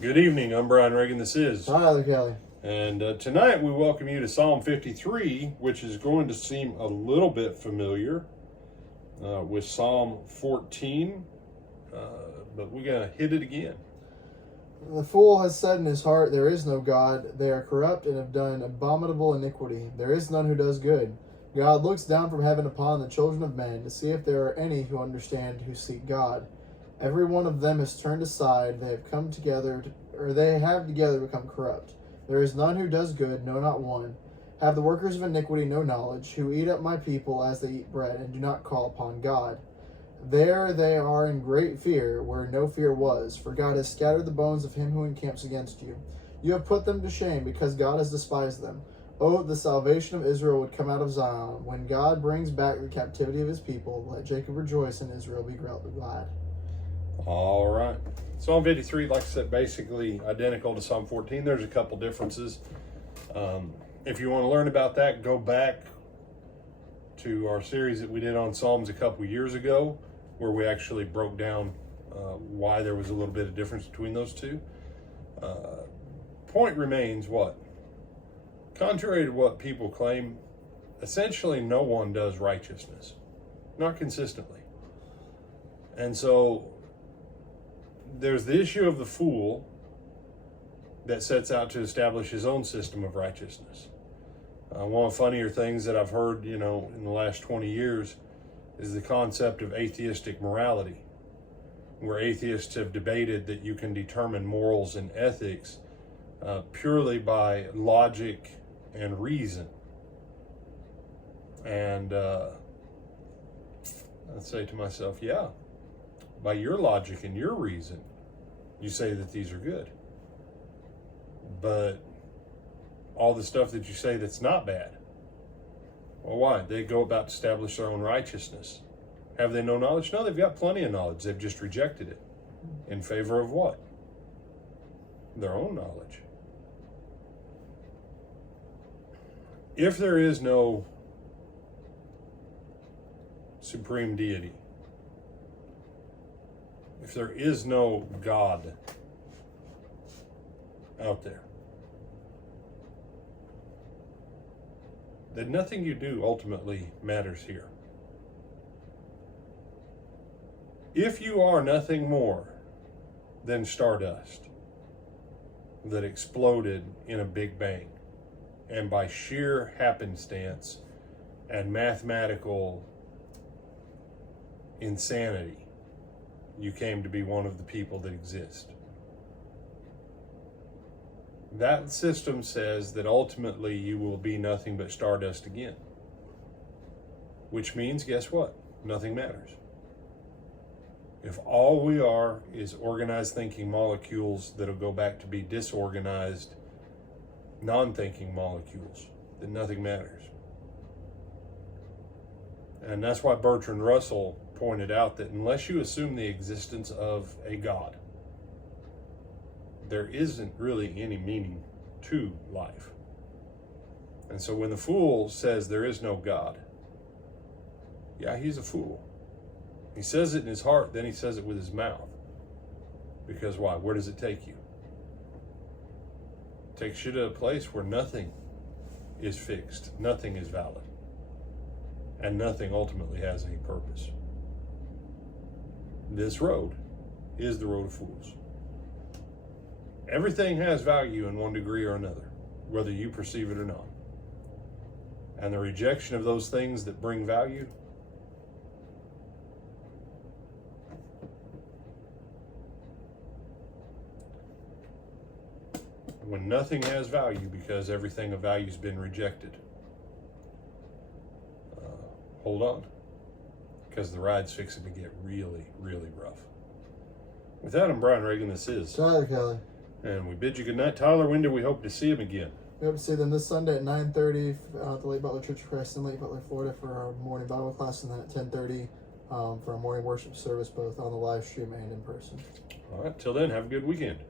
Good evening. I'm Brian Reagan. This is Tyler Kelly. And tonight we welcome you to Psalm 53, which is going to seem a little bit familiar with Psalm 14, but we're going to hit it again. The fool has said in his heart, there is no God. They are corrupt and have done abominable iniquity. There is none who does good. God looks down from heaven upon the children of men to see if there are any who understand, who seek God. Every one of them has turned aside. They have come together, they have together become corrupt. There is none who does good, no, not one. Have the workers of iniquity no knowledge, who eat up my people as they eat bread, and do not call upon God. There they are in great fear, where no fear was, for God has scattered the bones of him who encamps against you. You have put them to shame, because God has despised them. Oh, the salvation of Israel would come out of Zion. When God brings back the captivity of his people, let Jacob rejoice and Israel be glad. All right. Psalm 53, like I said, basically identical to Psalm 14. There's a couple differences. If you want to learn about that, go back to our series that we did on Psalms a couple years ago, where we actually broke down why there was a little bit of difference between those two. Point remains what? Contrary to what people claim, essentially no one does righteousness, not consistently. And so there's the issue of the fool that sets out to establish his own system of righteousness. One of the funnier things that I've heard, in the last 20 years is the concept of atheistic morality, where atheists have debated that you can determine morals and ethics purely by logic and reason. And I say to myself, yeah, by your logic and your reason, you say that these are good. But all the stuff that you say that's not bad, well, why? They go about to establish their own righteousness. Have they no knowledge? No, they've got plenty of knowledge. They've just rejected it. In favor of what? Their own knowledge. If there is no supreme deity, if there is no God out there, then nothing you do ultimately matters here. If you are nothing more than stardust that exploded in a big bang, and by sheer happenstance and mathematical insanity, you came to be one of the people that exist. That system says that ultimately you will be nothing but stardust again. Which means, guess what? Nothing matters. If all we are is organized thinking molecules that'll go back to be disorganized, non-thinking molecules, then nothing matters. And that's why Bertrand Russell pointed out that unless you assume the existence of a God, there isn't really any meaning to life. And so when the fool says there is no God, yeah, he's a fool. He says it in his heart, then he says it with his mouth. Because why? Where does it take you? It takes you to a place where nothing is fixed, nothing is valid, and nothing ultimately has any purpose. This road is the road of fools. Everything has value in one degree or another, whether you perceive it or not. And the rejection of those things that bring value, when nothing has value because everything of value has been rejected, hold on, because the ride's fixing to get really, really rough. With that, I'm Brian Reagan. This is Tyler Kelly. And we bid you good night. Tyler, when do we hope to see him again? We hope to see them this Sunday at 9:30 at the Lake Butler Church of Christ in Lake Butler, Florida for our morning Bible class, and then at 10:30 for our morning worship service, both on the live stream and in person. All right, till then, have a good weekend.